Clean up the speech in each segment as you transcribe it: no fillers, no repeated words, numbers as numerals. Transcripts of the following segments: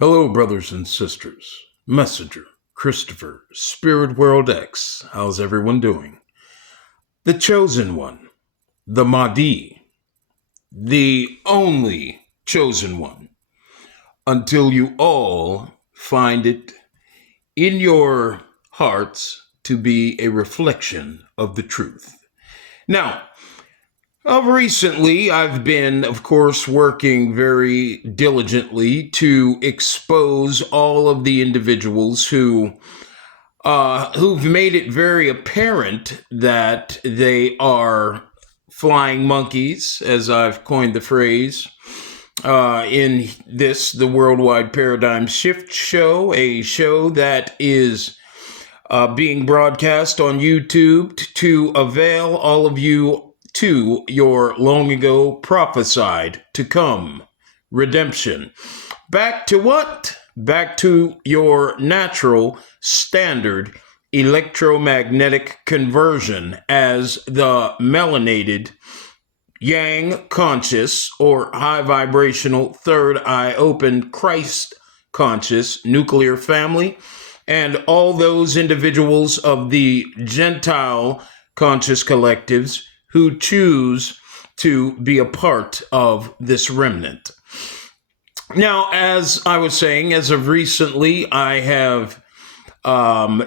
Hello, brothers and sisters. Messenger, Christopher, Spirit World X. How's everyone doing? The Chosen One, the Mahdi, the only Chosen One, until you all find it in your hearts to be a reflection of the truth. Now, recently, I've been, of course, working very diligently to expose all of the individuals who've made it very apparent that they are flying monkeys, as I've coined the phrase, in the Worldwide Paradigm Shift Show, a show that is being broadcast on YouTube to avail all of you to your long ago prophesied to come redemption. Back to what? Back to your natural standard electromagnetic conversion as the melanated yang conscious or high vibrational third eye open Christ conscious nuclear family, and all those individuals of the Gentile conscious collectives who choose to be a part of this remnant. Now, as I was saying, as of recently, I have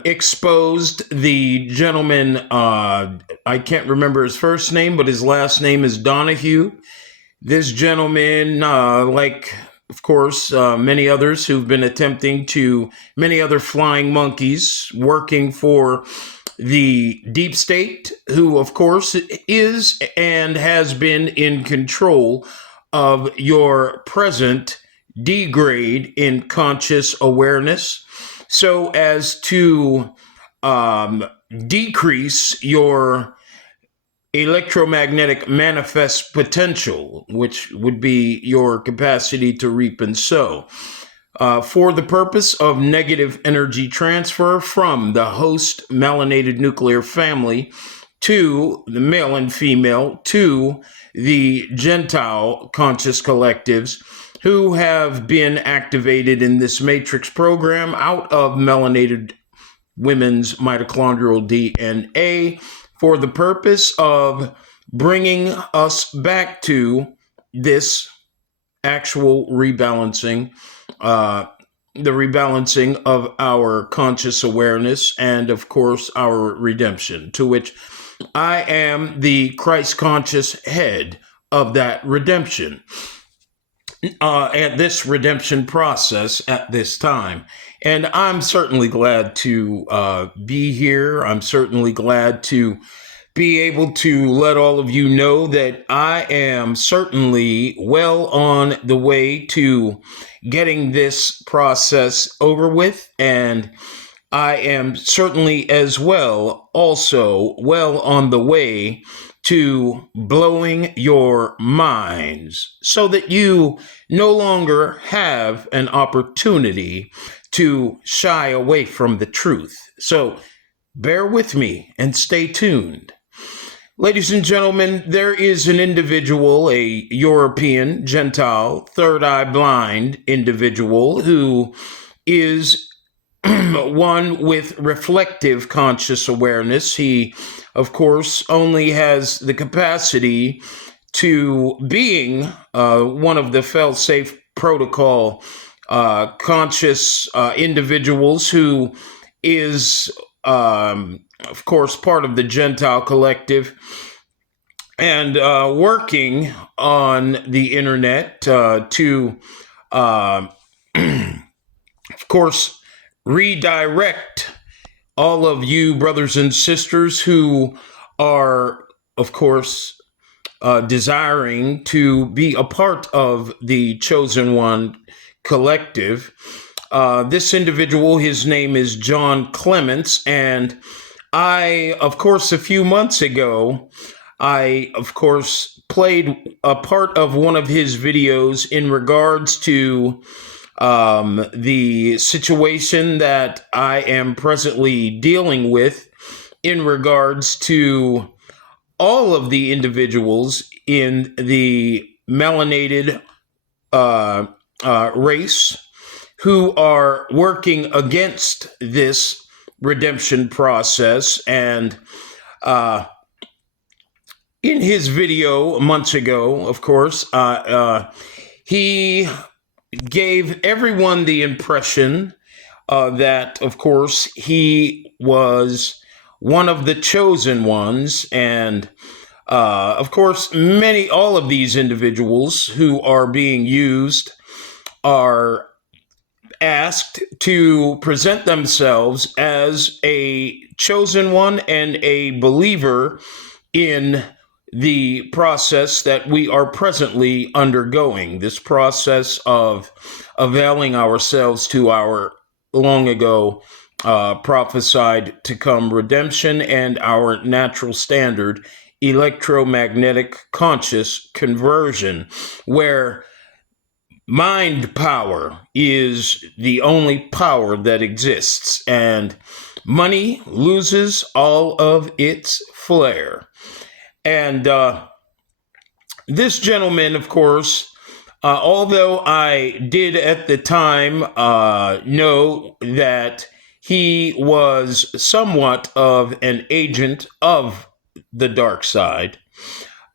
exposed the gentleman, I can't remember his first name, but his last name is Donahue. This gentleman, of course, many others who've been many other flying monkeys working for the deep state, who, of course, is and has been in control of your present degrade in conscious awareness so as to decrease your electromagnetic manifest potential, which would be your capacity to reap and sow, for the purpose of negative energy transfer from the host melanated nuclear family to the male and female to the Gentile conscious collectives who have been activated in this matrix program out of melanated women's mitochondrial DNA for the purpose of bringing us back to this actual rebalancing, the rebalancing of our conscious awareness and, of course, our redemption, to which I am the Christ conscious head of that redemption. At this redemption process at this time. And I'm certainly glad to be here. I'm certainly glad to be able to let all of you know that I am certainly well on the way to getting this process over with. And I am certainly as well also well on the way to blowing your minds so that you no longer have an opportunity to shy away from the truth. So bear with me and stay tuned. Ladies and gentlemen, there is an individual, a European, Gentile, third eye blind individual who is one with reflective conscious awareness. He, of course, only has the capacity to being one of the fail-safe protocol conscious individuals who is, of course, part of the Gentile collective and working on the internet to, of course, redirect all of you brothers and sisters who are, of course, desiring to be a part of the Chosen One collective. This individual, his name is John Clements, and I, of course, a few months ago, played a part of one of his videos in regards to the situation that I am presently dealing with in regards to all of the individuals in the melanated race who are working against this redemption process. And in his video months ago, of course, he gave everyone the impression that, of course, he was one of the chosen ones. And of course, all of these individuals who are being used are asked to present themselves as a chosen one and a believer in the process that we are presently undergoing, this process of availing ourselves to our long ago prophesied to come redemption and our natural standard electromagnetic conscious conversion, where mind power is the only power that exists, and money loses all of its flair. And this gentleman, of course, although I did at the time know that he was somewhat of an agent of the dark side,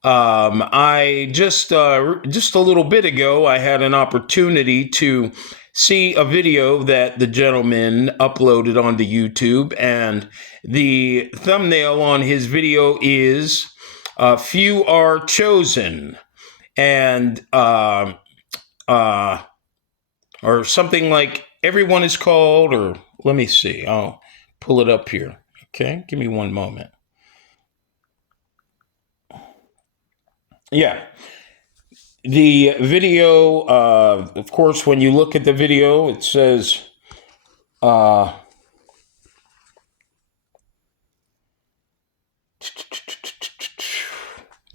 I just a little bit ago, I had an opportunity to see a video that the gentleman uploaded onto YouTube, and the thumbnail on his video is "Few Are Chosen," and or something like "Everyone is called," or let me see, I'll pull it up here. Okay, give me one moment. Yeah. The video, of course, when you look at the video, it says,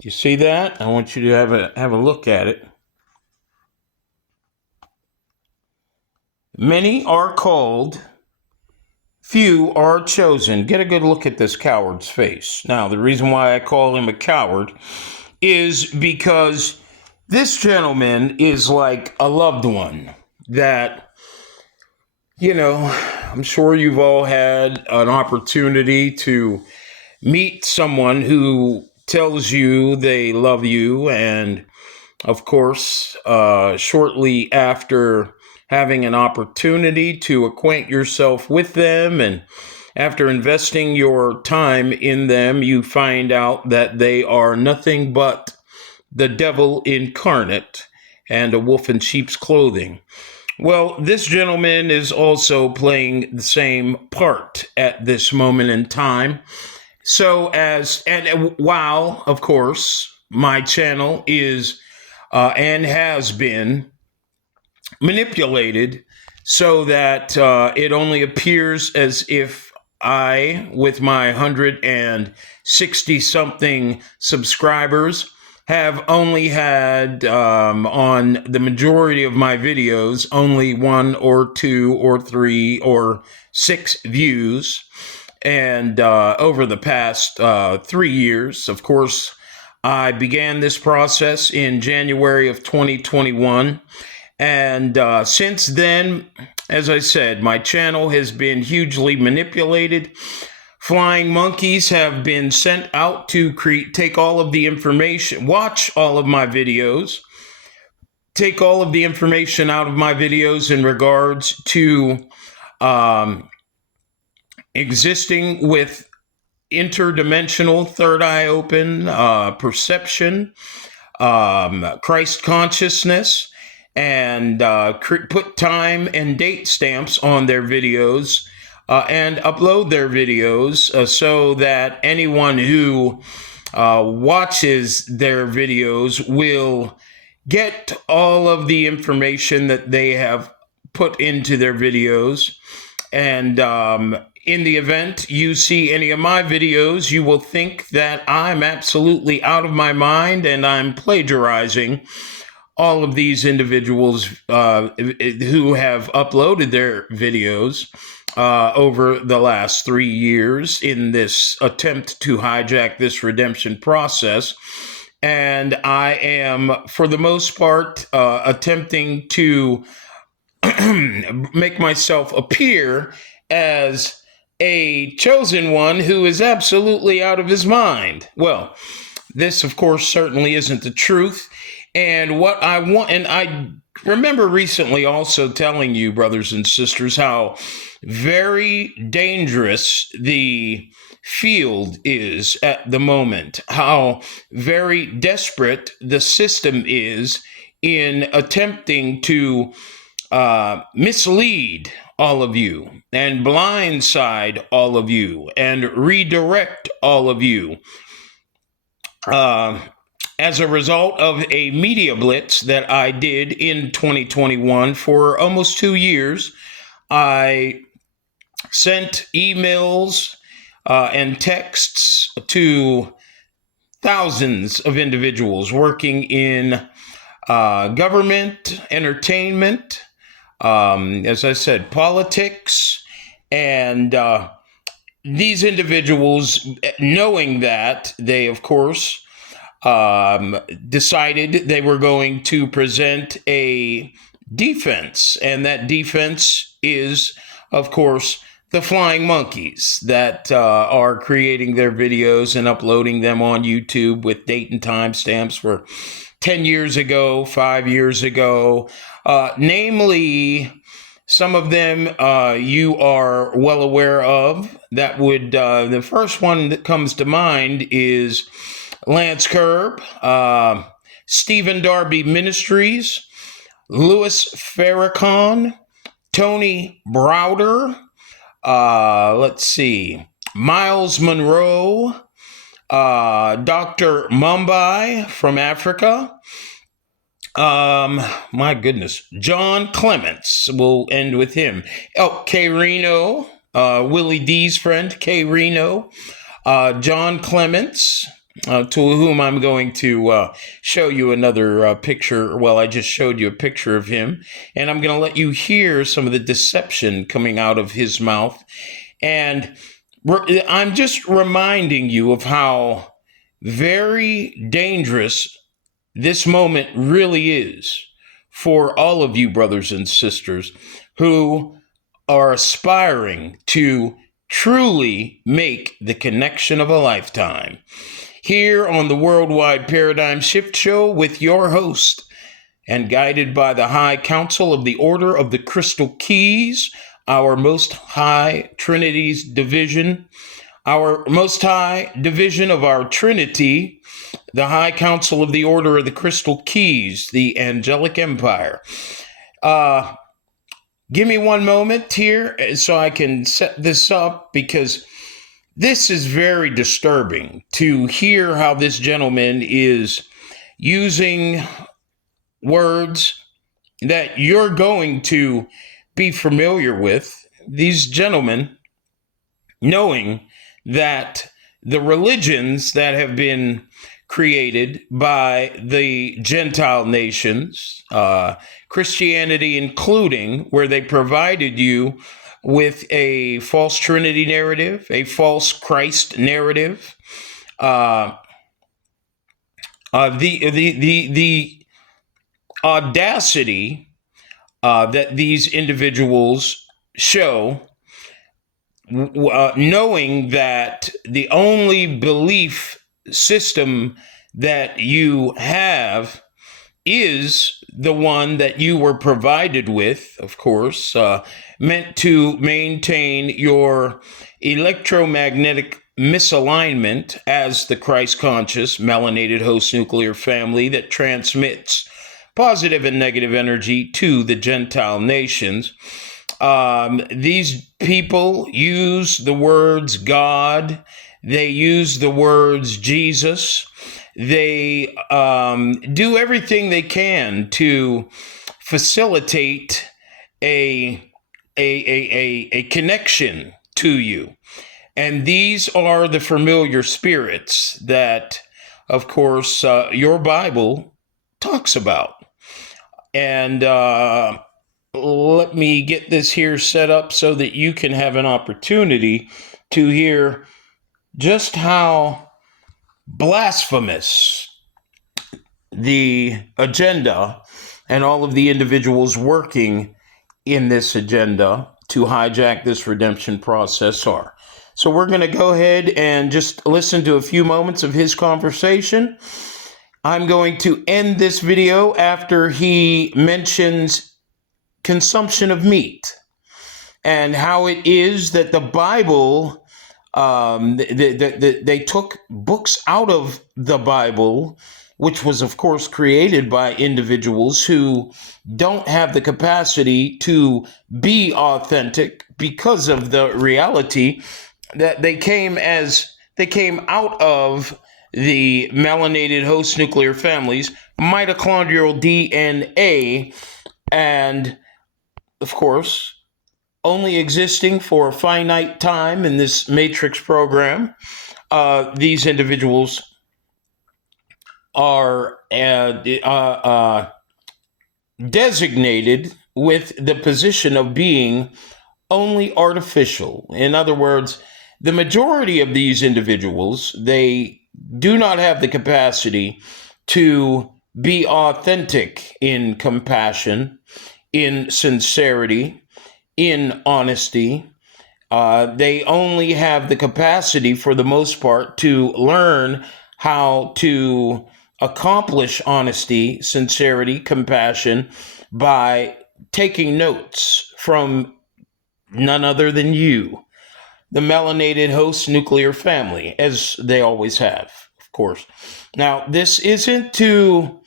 you see that? I want you to have a look at it. Many are called, few are chosen. Get a good look at this coward's face. Now, the reason why I call him a coward is because this gentleman is like a loved one that, I'm sure you've all had an opportunity to meet someone who tells you they love you. And of course, shortly after having an opportunity to acquaint yourself with them, and after investing your time in them, you find out that they are nothing but the devil incarnate and a wolf in sheep's clothing. Well, this gentleman is also playing the same part at this moment in time. And while, of course, my channel is and has been manipulated so that it only appears as if I, with my 160 something subscribers, have only had on the majority of my videos only 1 or 2 or 3 or 6 views. And over the past 3 years, of course, I began this process in January of 2021. And since then, as I said, my channel has been hugely manipulated. Flying monkeys have been sent out to take all of the information, watch all of my videos, take all of the information out of my videos in regards to existing with interdimensional third eye open perception, Christ consciousness, and put time and date stamps on their videos and upload their videos so that anyone who watches their videos will get all of the information that they have put into their videos. And in the event you see any of my videos, you will think that I'm absolutely out of my mind and I'm plagiarizing all of these individuals who have uploaded their videos over the last 3 years in this attempt to hijack this redemption process. And I am, for the most part, attempting to make myself appear as a chosen one who is absolutely out of his mind. Well, this, of course, certainly isn't the truth. And what I want, and I remember recently also telling you, brothers and sisters, how very dangerous the field is at the moment, how very desperate the system is in attempting to mislead all of you and blindside all of you and redirect all of you. As a result of a media blitz that I did in 2021 for almost 2 years, I sent emails and texts to thousands of individuals working in government, entertainment, as I said, politics, and these individuals, knowing that, they, of course, decided they were going to present a defense. And that defense is, of course, the flying monkeys that are creating their videos and uploading them on YouTube with date and time stamps for 10 years ago, 5 years ago, namely some of them you are well aware of. That would, the first one that comes to mind is Lance Curb, Stephen Darby Ministries, Louis Farrakhan, Tony Browder, let's see, Miles Monroe, Dr. Mumbai from Africa. My goodness, John Clements. We'll end with him. Oh, K. Reno, Willie D's friend, K. Reno, John Clements, to whom I'm going to show you another picture. Well, I just showed you a picture of him, and I'm going to let you hear some of the deception coming out of his mouth. And I'm just reminding you of how very dangerous this moment really is for all of you, brothers and sisters, who are aspiring to truly make the connection of a lifetime. Here on the Worldwide Paradigm Shift Show with your host, and guided by the High Council of the Order of the Crystal Keys, our Most High Trinity's division, our Most High division of our Trinity, the High Council of the Order of the Crystal Keys, the Angelic Empire. Give me one moment here so I can set this up, because this is very disturbing to hear how this gentleman is using words that you're going to be familiar with. These gentlemen, knowing that the religions that have been created by the Gentile nations, Christianity including, where they provided you with a false Trinity narrative, a false Christ narrative, the audacity that these individuals show, knowing that the only belief system that you have is the one that you were provided with, of course, meant to maintain your electromagnetic misalignment as the Christ-conscious melanated host nuclear family that transmits positive and negative energy to the Gentile nations. These people use the words God. They use the words Jesus. They do everything they can to facilitate a connection to you. And these are the familiar spirits that, of course, your Bible talks about. And let me get this here set up so that you can have an opportunity to hear just how blasphemous the agenda and all of the individuals working in this agenda to hijack this redemption process are. So we're going to go ahead and just listen to a few moments of his conversation. I'm going to end this video after he mentions consumption of meat and how it is that the Bible, they took books out of the Bible, which was, of course, created by individuals who don't have the capacity to be authentic because of the reality that they came out of the melanated host nuclear families, mitochondrial DNA, and of course, only existing for a finite time in this matrix program. These individuals are designated with the position of being only artificial. In other words, the majority of these individuals, they do not have the capacity to be authentic in compassion, in sincerity, in honesty. They only have the capacity, for the most part, to learn how to accomplish honesty, sincerity, compassion by taking notes from none other than you, the melanated host nuclear family, as they always have, of course. Now, this isn't to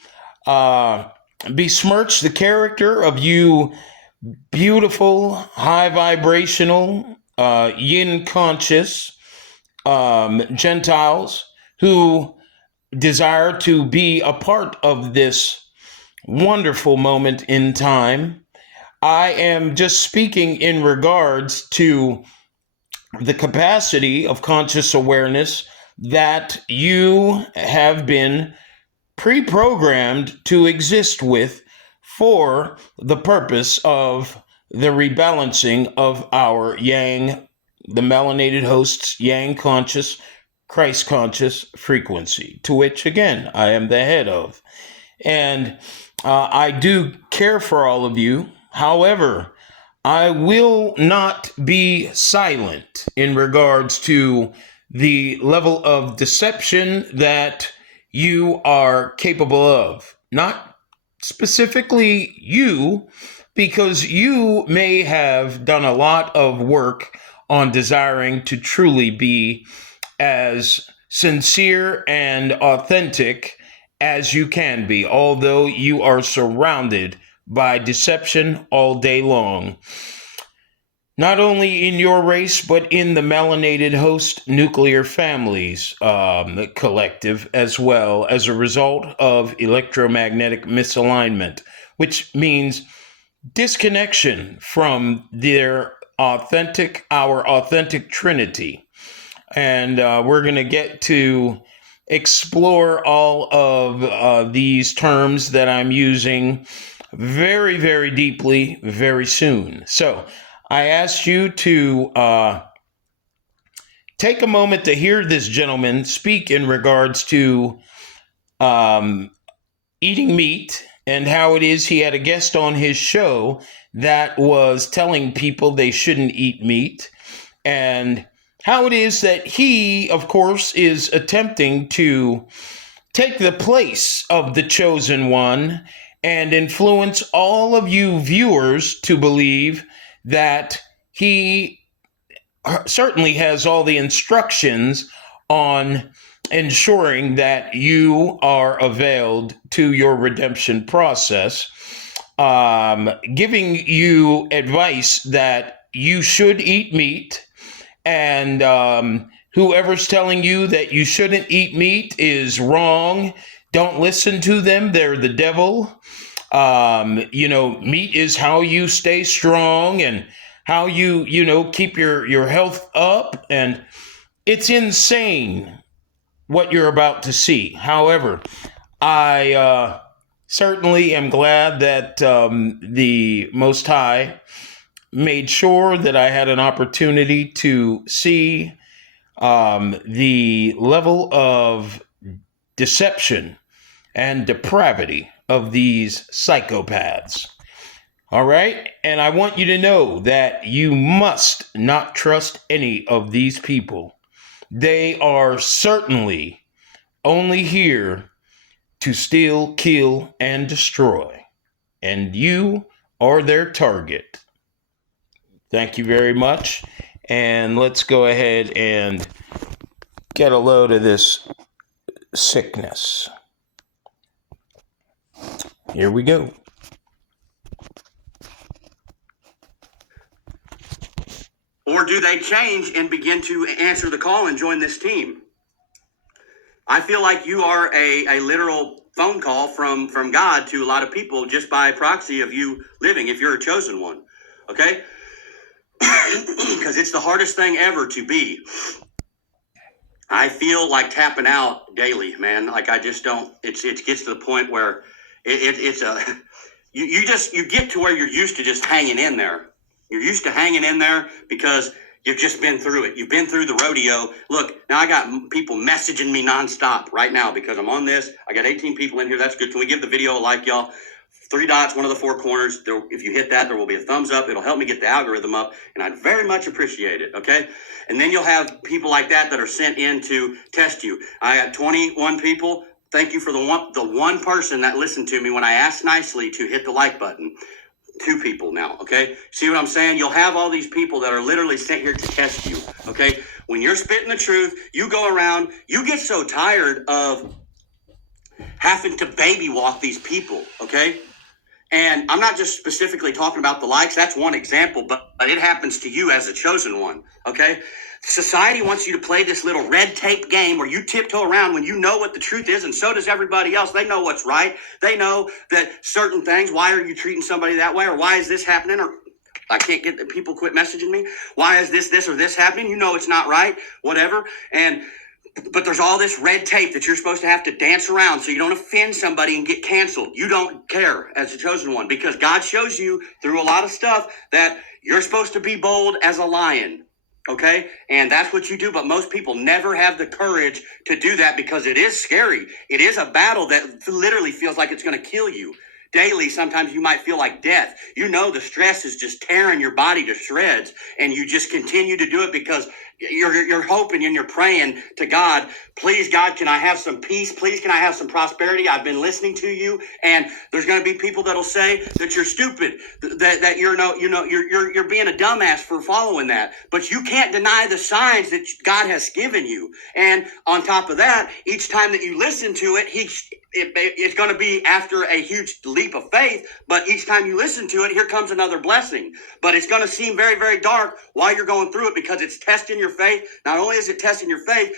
besmirch the character of you beautiful, high vibrational, yin conscious Gentiles who desire to be a part of this wonderful moment in time. I am just speaking in regards to the capacity of conscious awareness that you have been pre-programmed to exist with for the purpose of the rebalancing of our yang, the melanated host's yang conscious, Christ conscious frequency, to which again I am the head of. And I do care for all of you. However, I will not be silent in regards to the level of deception that you are capable of. Not specifically you, because you may have done a lot of work on desiring to truly be as sincere and authentic as you can be, although you are surrounded by deception all day long. Not only in your race, but in the melanated host nuclear families collective as well, as a result of electromagnetic misalignment, which means disconnection from our authentic trinity. And we're going to get to explore all of these terms that I'm using very, very deeply very soon. So I ask you to take a moment to hear this gentleman speak in regards to eating meat and how it is he had a guest on his show that was telling people they shouldn't eat meat, and how it is that he, of course, is attempting to take the place of the chosen one and influence all of you viewers to believe that he certainly has all the instructions on ensuring that you are availed to your redemption process, giving you advice that you should eat meat, and whoever's telling you that you shouldn't eat meat is wrong. Don't listen to them. They're the devil. Meat is how you stay strong and how you keep your health up. And it's insane what you're about to see. However, I certainly am glad that the Most High made sure that I had an opportunity to see the level of deception and depravity of these psychopaths. All right. And I want you to know that you must not trust any of these people. They are certainly only here to steal, kill, and destroy. And you are their target. Thank you very much. And let's go ahead and get a load of this sickness. Here we go. Or do they change and begin to answer the call and join this team? I feel like you are a literal phone call from God to a lot of people just by proxy of you living, if you're a chosen one. Okay? Because it's the hardest thing ever to be. I feel like tapping out daily, man. Like I just don't, it gets to the point where it's a, you get to where you're used to just hanging in there. You're used to hanging in there because you've just been through it. You've been through the rodeo. Look, now I got people messaging me nonstop right now because I'm on this. I got 18 people in here. That's good. Can we give the video a like, y'all? 3 dots, one of the 4 corners. If you hit that, there will be a thumbs up. It'll help me get the algorithm up, and I'd very much appreciate it, okay? And then you'll have people like that are sent in to test you. I got 21 people. Thank you for the one person that listened to me when I asked nicely to hit the like button. 2 people now, okay? See what I'm saying? You'll have all these people that are literally sent here to test you, okay? When you're spitting the truth, you go around, you get so tired of having to baby walk these people, okay? And I'm not just specifically talking about the likes. That's one example, but it happens to you as a chosen one, okay? Society wants you to play this little red tape game where you tiptoe around when you know what the truth is, and so does everybody else. They know what's right. They know that certain things, why are you treating somebody that way, or why is this happening, or I can't get the people quit messaging me. Why is this, or this happening? You know it's not right, whatever. But there's all this red tape that you're supposed to have to dance around so you don't offend somebody and get canceled. You don't care as a chosen one because God shows you through a lot of stuff that you're supposed to be bold as a lion, okay? And that's what you do, but most people never have the courage to do that because it is scary. It is a battle that literally feels like it's going to kill you. Daily, sometimes you might feel like death. You know the stress is just tearing your body to shreds, and you just continue to do it because you're hoping and you're praying to God, please, God, can I have some peace? Please, can I have some prosperity? I've been listening to you, and there's going to be people that'll say that you're stupid, that you're being a dumbass for following that. But you can't deny the signs that God has given you. And on top of that, each time that you listen to it, it's going to be after a huge leap of faith, but each time you listen to it, here comes another blessing. But it's going to seem very, very dark while you're going through it because it's testing your faith. Not only is it testing your faith,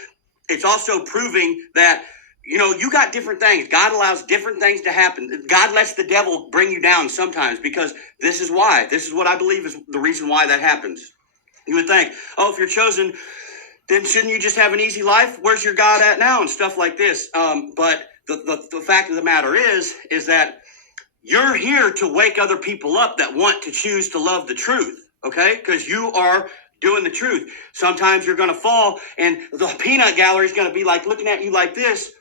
it's also proving that, you got different things. God allows different things to happen. God lets the devil bring you down sometimes because this is why. This is what I believe is the reason why that happens. You would think, if you're chosen, then shouldn't you just have an easy life? Where's your God at now? And stuff like this. But the fact of the matter is that you're here to wake other people up that want to choose to love the truth, okay? Because you are doing the truth. Sometimes you're going to fall, and the peanut gallery is going to be like looking at you like this,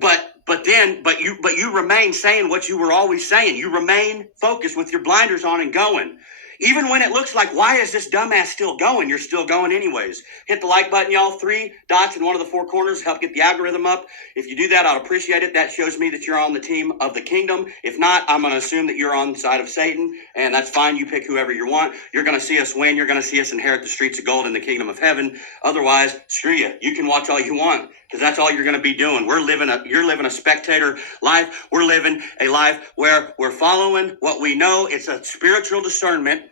but you remain saying what you were always saying. You remain focused with your blinders on and going. Even when it looks like, why is this dumbass still going? You're still going anyways. Hit the like button, y'all. 3 dots in one of the 4 corners. Help get the algorithm up. If you do that, I'd appreciate it. That shows me that you're on the team of the kingdom. If not, I'm going to assume that you're on the side of Satan, and that's fine. You pick whoever you want. You're going to see us win. You're going to see us inherit the streets of gold in the kingdom of heaven. Otherwise, screw you. You can watch all you want because that's all you're going to be doing. You're living a spectator life. We're living a life where we're following what we know. It's a spiritual discernment.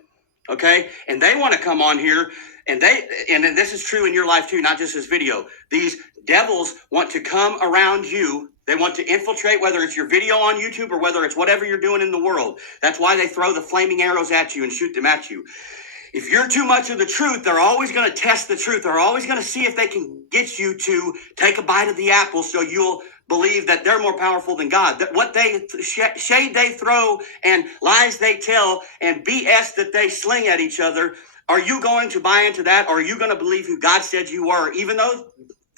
Okay, and they want to come on here, and this is true in your life too, not just this video. These devils want to come around you. They want to infiltrate, whether it's your video on YouTube or whether it's whatever you're doing in the world. That's why they throw the flaming arrows at you and shoot them at you. If you're too much of the truth, they're always going to test the truth. They're always going to see if they can get you to take a bite of the apple so you'll believe that they're more powerful than God. That what shade they throw and lies they tell and BS that they sling at each other, are you going to buy into that? Or are you going to believe who God said you are, even though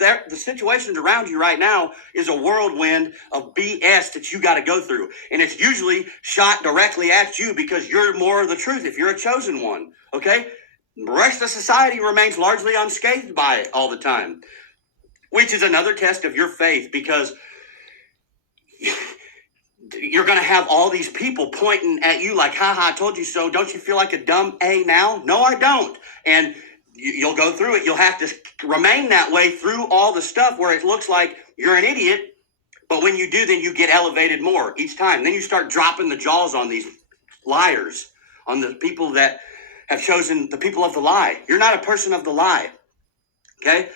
the situations around you right now is a whirlwind of BS that you got to go through. And it's usually shot directly at you because you're more of the truth if you're a chosen one, okay? The rest of society remains largely unscathed by it all the time, which is another test of your faith, because you're going to have all these people pointing at you like, haha, I told you so. Don't you feel like a dumb A now? No, I don't. And you'll go through it. You'll have to remain that way through all the stuff where it looks like you're an idiot. But when you do, then you get elevated more each time. Then you start dropping the jaws on these liars, on the people that have chosen the people of the lie. You're not a person of the lie. Okay?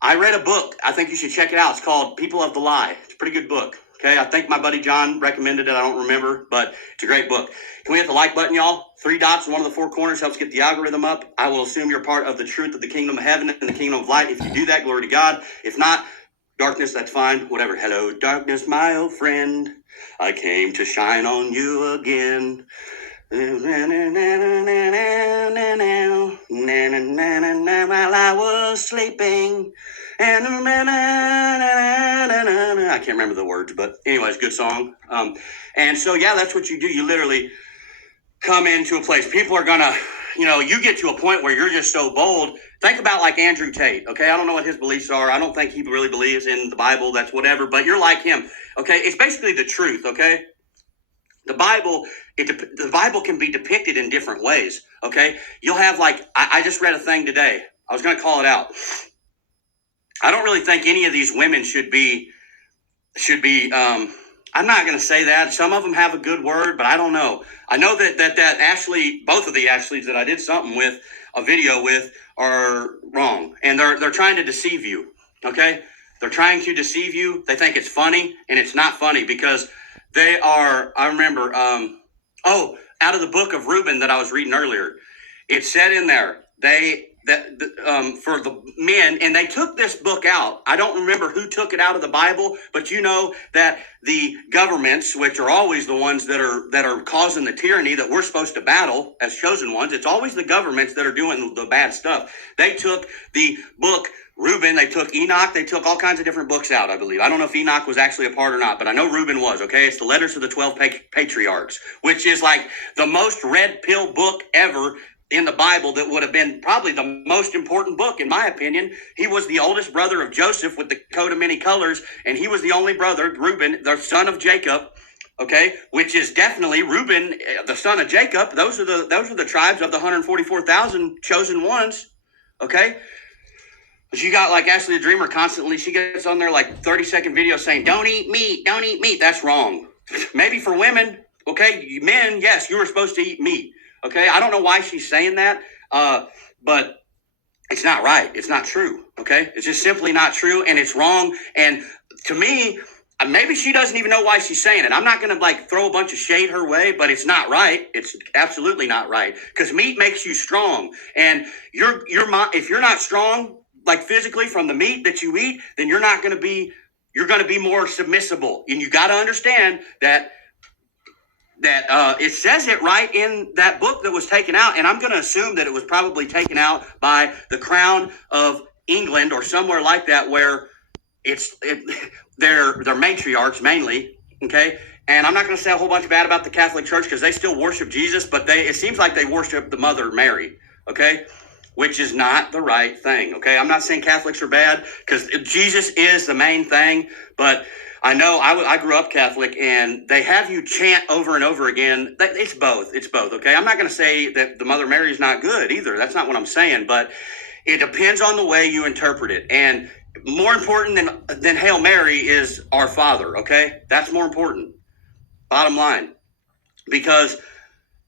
I read a book. I think you should check it out. It's called People of the Lie. It's a pretty good book. Okay, I think my buddy John recommended it. I don't remember, but it's a great book. Can we hit the like button, y'all? 3 dots in one of the 4 corners helps get the algorithm up. I will assume you're part of the truth of the kingdom of heaven and the kingdom of light. If you do that, glory to God. If not, darkness, that's fine. Whatever. Hello, darkness, my old friend. I came to shine on you again. While I was sleeping. I can't remember the words, but anyways, good song. And so, yeah, that's what you do. You literally come into a place. People are going to, you get to a point where you're just so bold. Think about like Andrew Tate, okay? I don't know what his beliefs are. I don't think he really believes in the Bible. That's whatever, but you're like him, okay? It's basically the truth, okay? The Bible can be depicted in different ways, okay? You'll have like, I just read a thing today. I was going to call it out. I don't really think any of these women should be, I'm not going to say that. Some of them have a good word, but I don't know. I know that Ashley, both of the Ashleys that I did something with, a video with, are wrong. And they're trying to deceive you, okay? They're trying to deceive you. They think it's funny, and it's not funny because they are, I remember, out of the book of Reuben that I was reading earlier, it said in there, for the men, and they took this book out. I don't remember who took it out of the Bible, but you know that the governments, which are always the ones that are causing the tyranny that we're supposed to battle as chosen ones, it's always the governments that are doing the bad stuff. They took the book Reuben, they took Enoch, they took all kinds of different books out, I believe. I don't know if Enoch was actually a part or not, but I know Reuben was, okay? It's the letters to the 12 patriarchs, which is like the most red pill book ever in the Bible that would have been probably the most important book, in my opinion. He was the oldest brother of Joseph with the coat of many colors, and he was the only brother, Reuben, the son of Jacob, okay, which is definitely Reuben, the son of Jacob. Those are the tribes of the 144,000 chosen ones, okay? But you got like Ashley the Dreamer constantly, she gets on there like 30-second video saying, don't eat meat, don't eat meat. That's wrong. Maybe for women, okay? Men, yes, you were supposed to eat meat. Okay, I don't know why she's saying that, but it's not right. It's not true, okay? It's just simply not true, and it's wrong. And to me, maybe she doesn't even know why she's saying it. I'm not going to, like, throw a bunch of shade her way, but it's not right. It's absolutely not right, because meat makes you strong. And if you're not strong, like, physically from the meat that you eat, then you're going to be more submissible. And you got to understand that it says it right in that book that was taken out, and I'm going to assume that it was probably taken out by the Crown of England or somewhere like that, where they're matriarchs mainly, okay? And I'm not going to say a whole bunch bad about the Catholic Church because they still worship Jesus, but it seems like they worship the Mother Mary, okay? Which is not the right thing, okay? I'm not saying Catholics are bad because Jesus is the main thing, but I know I grew up Catholic, and they have you chant over and over again. It's both, okay? I'm not going to say that the Mother Mary is not good either. That's not what I'm saying, but it depends on the way you interpret it. And more important than Hail Mary is Our Father, okay? That's more important, bottom line. Because,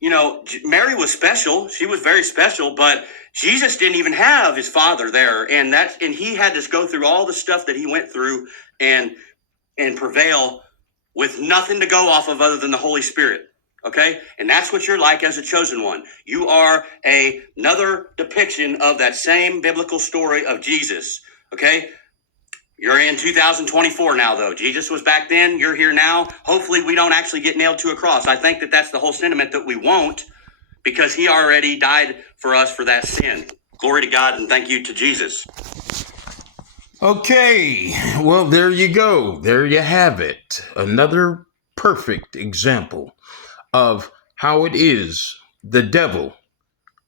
Mary was special. She was very special, but Jesus didn't even have his Father there. And he had to go through all the stuff that he went through and prevail with nothing to go off of other than the Holy Spirit, okay? And that's what you're like as a chosen one. You are another depiction of that same biblical story of Jesus, okay? You're in 2024 now, though. Jesus was back then. You're here now. Hopefully we don't actually get nailed to a cross. I think that that's the whole sentiment, that we won't, because he already died for us for that sin. Glory to God, and thank you to Jesus. Okay, well, there you go. There you have it. Another perfect example of how it is the devil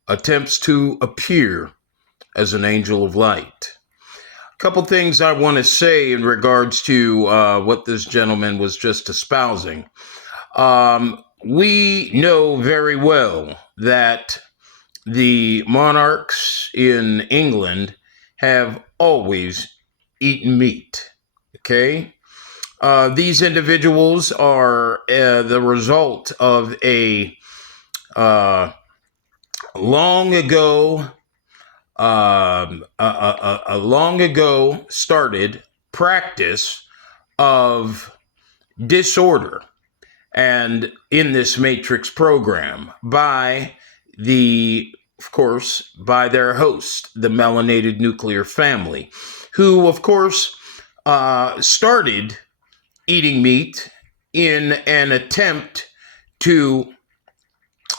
attempts to appear as an angel of light. A couple things I want to say in regards to what this gentleman was just espousing. We know very well that the monarchs in England have always eaten meat. Okay? These individuals are the result of uh, long ago, a long ago started practice of disorder and in this matrix program by of course, by their host, the melanated nuclear family, who, of course, started eating meat in an attempt to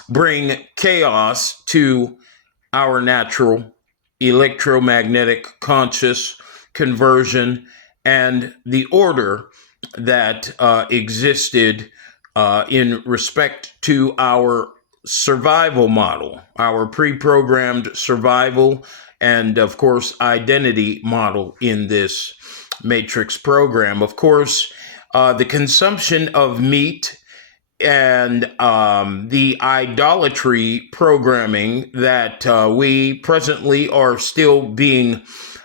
bring chaos to our natural electromagnetic conscious conversion and the order that existed in respect to our survival model, our pre programmed survival, and of course, identity model in this matrix program. Of course, the consumption of meat and the idolatry programming that we presently are still being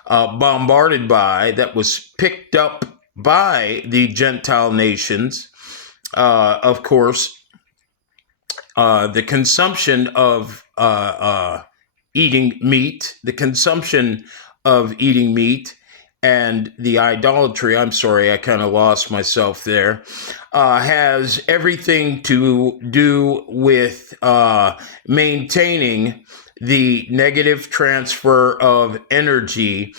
bombarded by, that was picked up by the Gentile nations, of course, the consumption of eating meat, the consumption of eating meat, and the idolatry, I'm sorry, I kind of lost myself there, has everything to do with maintaining the negative transfer of energy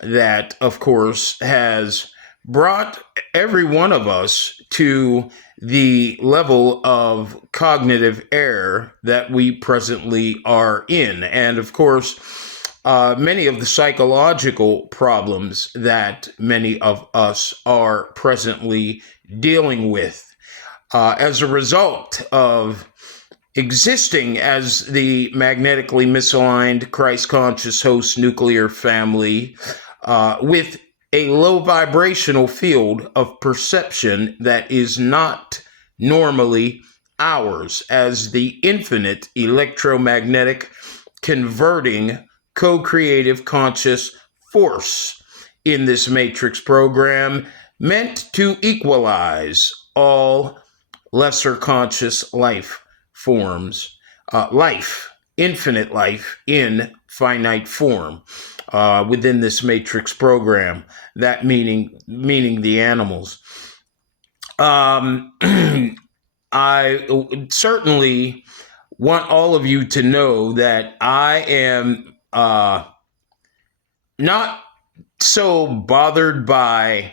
that, of course, has brought every one of us to the level of cognitive error that we presently are in. And of course, many of the psychological problems that many of us are presently dealing with as a result of existing as the magnetically misaligned Christ conscious host nuclear family with a low vibrational field of perception that is not normally ours as the infinite electromagnetic converting co-creative conscious force in this matrix program meant to equalize all lesser conscious life forms, infinite life in finite form within this matrix program, that meaning the animals. I certainly want all of you to know that I am not so bothered by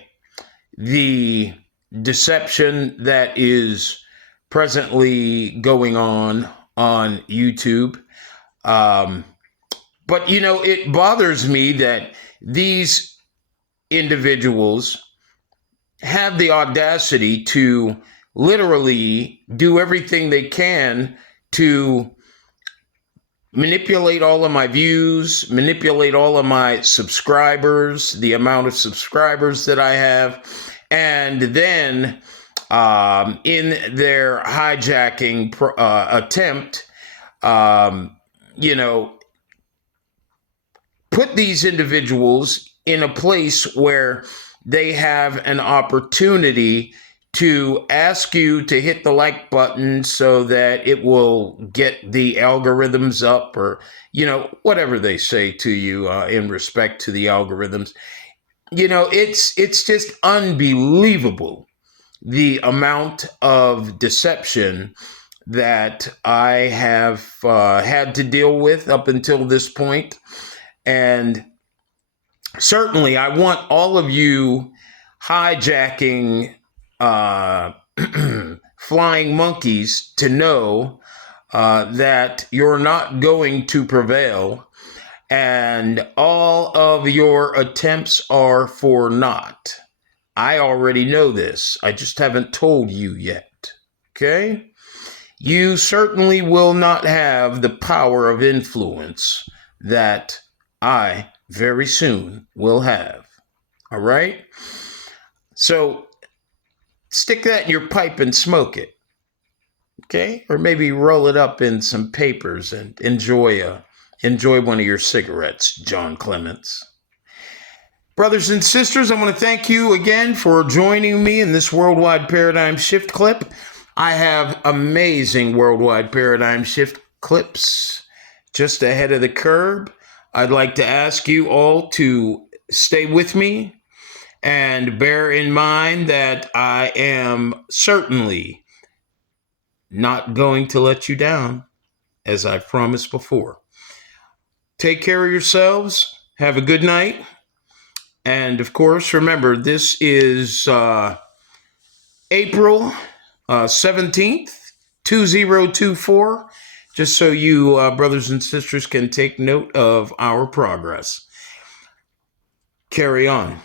the deception that is presently going on YouTube. But, it bothers me that these individuals have the audacity to literally do everything they can to manipulate all of my views, manipulate all of my subscribers, the amount of subscribers that I have, and then in their hijacking attempt, put these individuals in a place where they have an opportunity to ask you to hit the like button so that it will get the algorithms up, or whatever they say to you in respect to the algorithms. It's just unbelievable the amount of deception that I have had to deal with up until this point. And certainly, I want all of you hijacking flying monkeys to know that you're not going to prevail. and all of your attempts are for naught. I already know this. I just haven't told you yet. Okay? You certainly will not have the power of influence that I very soon will have. All right? So stick that in your pipe and smoke it. Okay? Or maybe roll it up in some papers and enjoy one of your cigarettes, John Clements. Brothers and sisters, I want to thank you again for joining me in this Worldwide Paradigm Shift clip. I have amazing Worldwide Paradigm Shift clips just ahead of the curve. I'd like to ask you all to stay with me and bear in mind that I am certainly not going to let you down, as I've promised before. Take care of yourselves. Have a good night. And of course, remember, this is April 17th, 2024, just so you brothers and sisters can take note of our progress. Carry on.